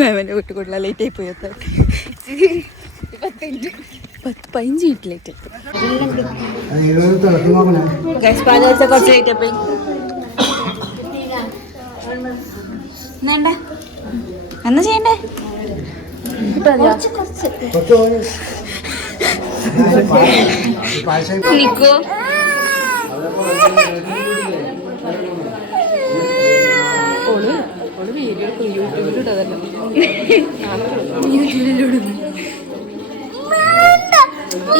മാമൻ്റെ വീട്ടിൽ കൂടുതൽ ലേറ്റ് ആയി പോയി 15 മിനിറ്റ് ലേറ്റ് പാല് വെച്ചാൽ കുറച്ച് ലേറ്റ് ആയി എന്നാ ചെയ്യണ്ടേ നിക്കോ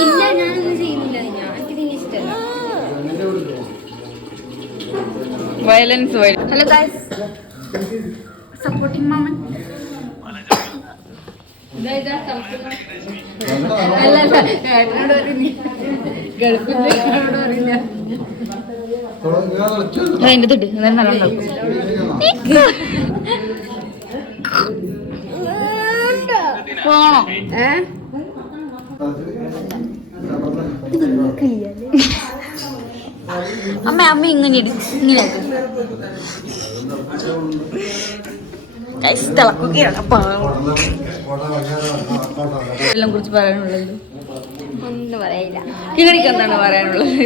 ഇല്ല ഞാനൊന്നും ചെയ്യുന്നില്ല എനിക്കിതിന് ഇഷ്ടമല്ല വയലൻസ്. ഹലോ ഗൈസ്, സപ്പോർട്ടിംഗ് മാമൻ. അതിന്റെ തൊട്ട് നല്ല പോണോ? അമ്മ ഇങ്ങനെ ഇങ്ങനെ എല്ലാം കുറിച്ച് പറയാനുള്ളത് ഒന്നും പറയില്ല. കിങ്ങണിക്ക് എന്താണ് പറയാനുള്ളത്?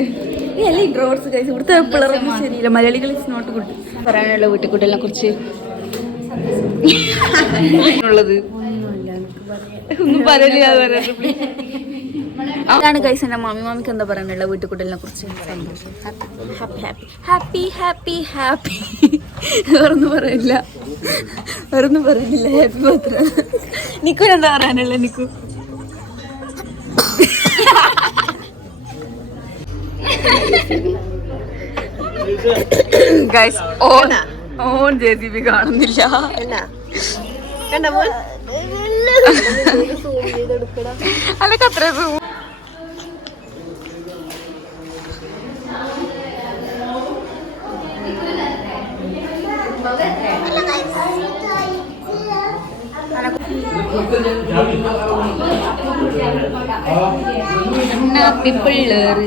അല്ല ഇൻട്രോവേർട്സ് ഗൈസ്, ഇവിടുത്തെ പിള്ളേരൊന്നും ശരിയില്ല. മലയാളികൾ ഇസ് നോട്ട് ഗുഡ്. പറയാനുള്ള വീട്ടുകുട്ടികളെ കുറിച്ച് ഉള്ളത് ഒന്നും പറയില്ല. അതാണ് ഗൈസ് എൻ്റെ മാമിക്ക് എന്താ പറയാനുള്ള വീട്ടുകുട്ടലിനെ കുറിച്ച്? Happy happy happy. വേറൊന്നും പറയില്ല. ഹാപ്പി മാത്രം. നിക്കു എന്താ പറയാനുള്ള? നിക്കു ഗൈസ് ഓൺ JCB കാണുന്നില്ല. അതൊക്കെ അത്ര പിള്ളേർ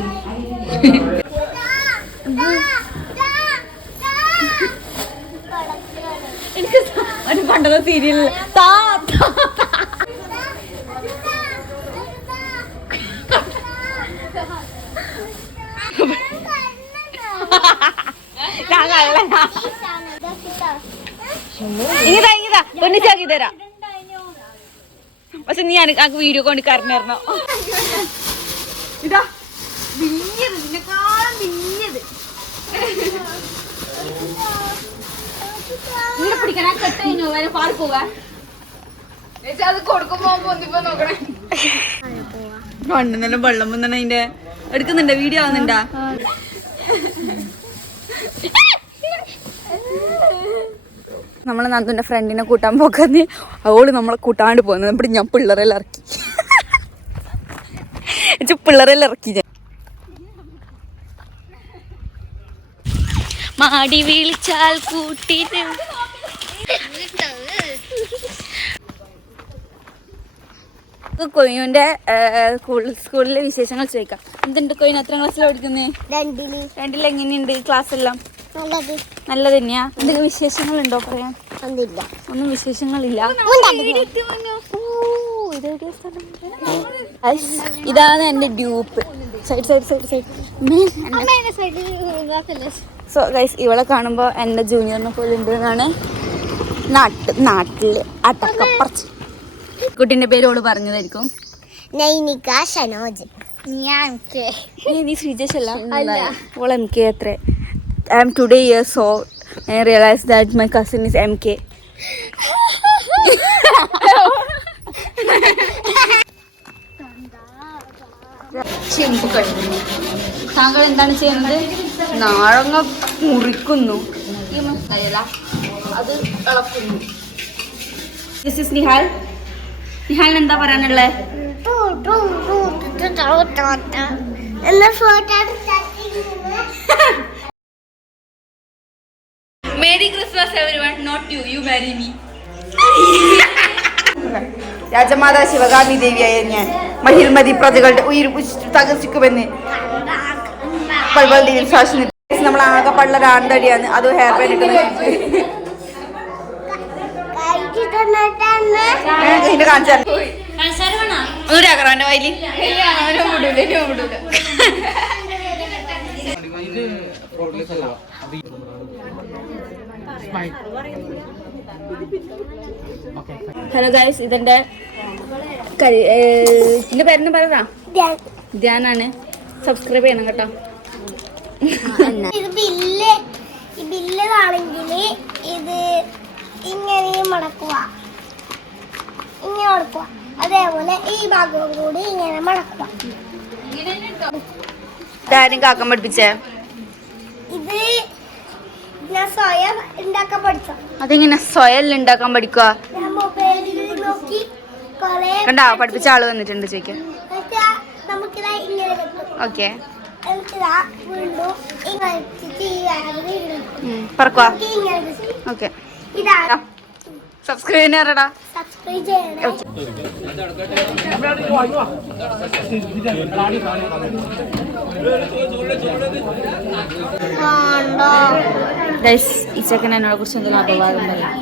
എനിക്ക് ഒരു പണ്ടത്തെ സീരിയൽ ഇങ്ങിതാ ഒന്നിച്ചാക്കി തരാം. പക്ഷെ നീ എനിക്ക് വീഡിയോ കൊണ്ട് കരഞ്ഞോ? ഇതാ കണ്ണുന്നെല്ലാം വെള്ളം വന്നെ അതിന്റെ എടുക്കുന്നുണ്ടോ? വീഡിയോ ആവുന്നുണ്ടാ? നമ്മളെ നന്ദുന്റെ ഫ്രണ്ടിനെ കൂട്ടാൻ പോക്കാന്ന് അവള് നമ്മളെ കൂട്ടാണ്ട് പോകുന്നത്. ഇവിടെ ഞാൻ പിള്ളേരെല്ലാം ഇറക്കി മാടി വിളിച്ചാൽ കൂട്ടിട്ട് കൊയ്യുന്റെ സ്കൂളിലെ വിശേഷങ്ങൾ ചോദിക്കാം. എന്തുണ്ട് കൊയ്യന്? എത്ര ക്ലാസ്സിലാണ് പഠിക്കുന്നേ? 2ൽ. എങ്ങനെയുണ്ട് ക്ലാസ് എല്ലാം? നല്ലത് തന്നെയാ. എന്തെങ്കിലും വിശേഷങ്ങളുണ്ടോ പറയാൻ? ഒന്നും വിശേഷങ്ങളില്ല. ഇതാണ് എന്റെ ഡ്യൂപ്പ്. സൈഡ്. സോ ഗൈസ്, ഇവളെ കാണുമ്പോ എന്റെ ജൂനിയറിനെ പോലെ ഉണ്ട് എന്നാണ് നാട്ടില് അട്ടക്കപ്പറച്ച്. കുട്ടീന്റെ പേര് ഓള് പറഞ്ഞതായിരിക്കും. നൈനിക ഷനോജ്. നീ ശ്രീജേഷ് അല്ല, ഓൾ MK അത്രേ. I am today years old and I realized that my cousin is MK. താങ്കൾ എന്താണ് ചെയ്യുന്നത്? നാരങ്ങ മുറിക്കുന്നു. അത് ഇളക്കുന്നു. This is Nihal. നിഹാലിന് എന്താ പറയാനുള്ളത്? Merry Christmas everyone, not you. You marry me. Rajmata Sivagami ദേവിയായ ഞാൻ മഹിൽമതി പ്രജകളുടെ ഉയിർ തകർച്ചിക്കുമെന്ന് നമ്മളാകെ പള്ള 2 അടിയാണ്. അത് ഹെയർ ബാൻഡ് ഇട്ട് ാന്റെ വയലി ഹലോ ഗൈസ്, ഇതെന്റെ ഇതിന്റെ പേരെന്ന് പറയാ ധ്യാനാണ്. സബ്സ്ക്രൈബ് ചെയ്യണം കേട്ടോ. ഇത് ബില്ലാണെങ്കിൽ ഇത് ഇങ്ങനെ മടക്കുക, അതേപോലെ ഈ ഭാഗവും കൂടി ഇങ്ങനെ മടക്കുക. ഇതാരും കാക്കം പഠിപ്പിച്ചേ? ഇത് ഞാൻ സ്വയം ഉണ്ടാക്കാൻ പഠിച്ചു. അതെങ്ങനെ സ്വയം ഉണ്ടാക്കാൻ പഠിക്കുക? ഞാൻ മൊബൈലിൽ നോക്കി കൊറേ കണ്ടാ പഠിപ്പിച്ച ആള് വന്നിട്ടുണ്ട് ചോദിക്കാം. നമുക്കിതാ ഇങ്ങനെ കിട്ടും. ഓക്കെ, നമുക്കിതാ വീണ്ടും ഇങ്ങനെ പറക്കുവാ. ഇങ്ങനെ കിട്ടും. ഓക്കെ, ഇതാ സബ്സ്ക്രൈബ് ചെയ്യാറാടാ. സബ്സ്ക്രൈബ് ചെയ്യണം. ഗൈസ്, ഈ ചെക്കൻ എന്നോട് കുറിച്ച് എന്തെങ്കിലും അപവാദം പറയാം.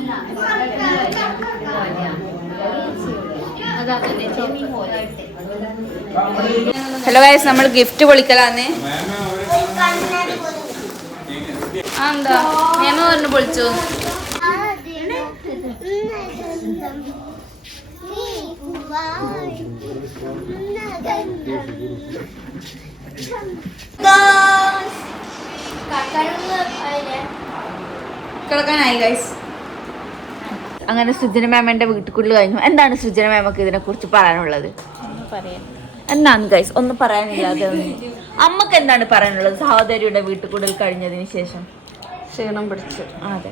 ഹലോ ഗൈസ്, നമ്മൾ ഗിഫ്റ്റ് പൊളിക്കലാന്ന്. എന്താ നിയമ പറഞ്ഞു പൊളിച്ചു? കിടക്കാനായി ഗൈസ്. അങ്ങനെ സൃജന മാമന്റെ വീട്ടിൽ കഴിഞ്ഞു. എന്താണ് സൃജന മാമക്ക് ഇതിനെ കുറിച്ച് പറയാനുള്ളത്? എന്താണ് ഗൈസ് ഒന്നും പറയാനില്ലാതെ? അമ്മക്ക് എന്താണ് പറയാനുള്ളത് സഹോദരിയുടെ വീട്ടുകൂടൽ കഴിഞ്ഞതിന് ശേഷം? ക്ഷീണം പിടിച്ചു. അതെ,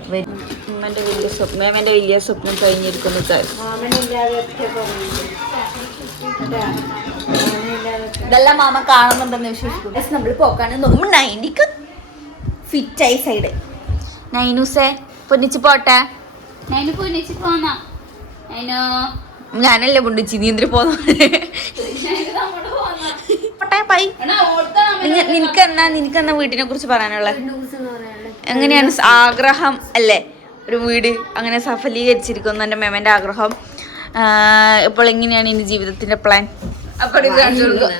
മേമന്റെ വലിയ സ്വപ്നം കഴിഞ്ഞിരിക്കുന്നു. ഇതെല്ലാം മാമ കാണുന്നുണ്ടെന്ന് വിശ്വസിക്കുന്നു. നമ്മൾ പോക്കാണ് നോക്കുമ്പോൾ നൈനിക്ക് ഫിറ്റായി സൈഡ്. നൈനൂസേ പൊന്നിച്ച് പോട്ടെ. നൈനു പൊന്നിച്ച് പോന്നാ. നൈനു ഞാനല്ലേ പൊണ്ടിച്ച് നീ എന്തിനു പോന്നെ? നിനക്കെന്നാ വീട്ടിനെ കുറിച്ച് പറയാനുള്ളത്? എങ്ങനെയാണ് ആഗ്രഹം അല്ലേ ഒരു വീട് അങ്ങനെ സഫലീകരിച്ചിരിക്കുന്നു എൻ്റെ മേമന്റെ ആഗ്രഹം? ഇപ്പോൾ എങ്ങനെയാണ് ഇനി ജീവിതത്തിന്റെ പ്ലാൻ? അപ്പോൾ ഇത് കാണിച്ചു കൊടുക്കുക.